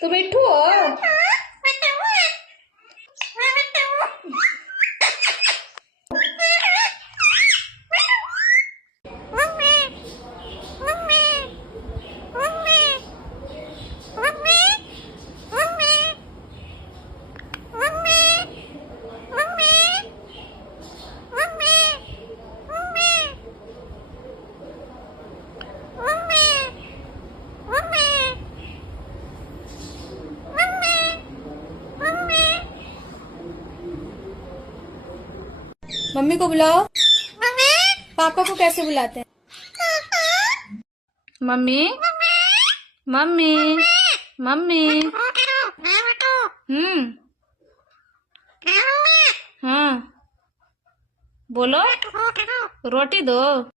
तो मिठू हो. मम्मी को बुलाओ. पापा को कैसे बुलाते हैं? Mummy mummy mummy. हाँ बोलो. रोटी दो.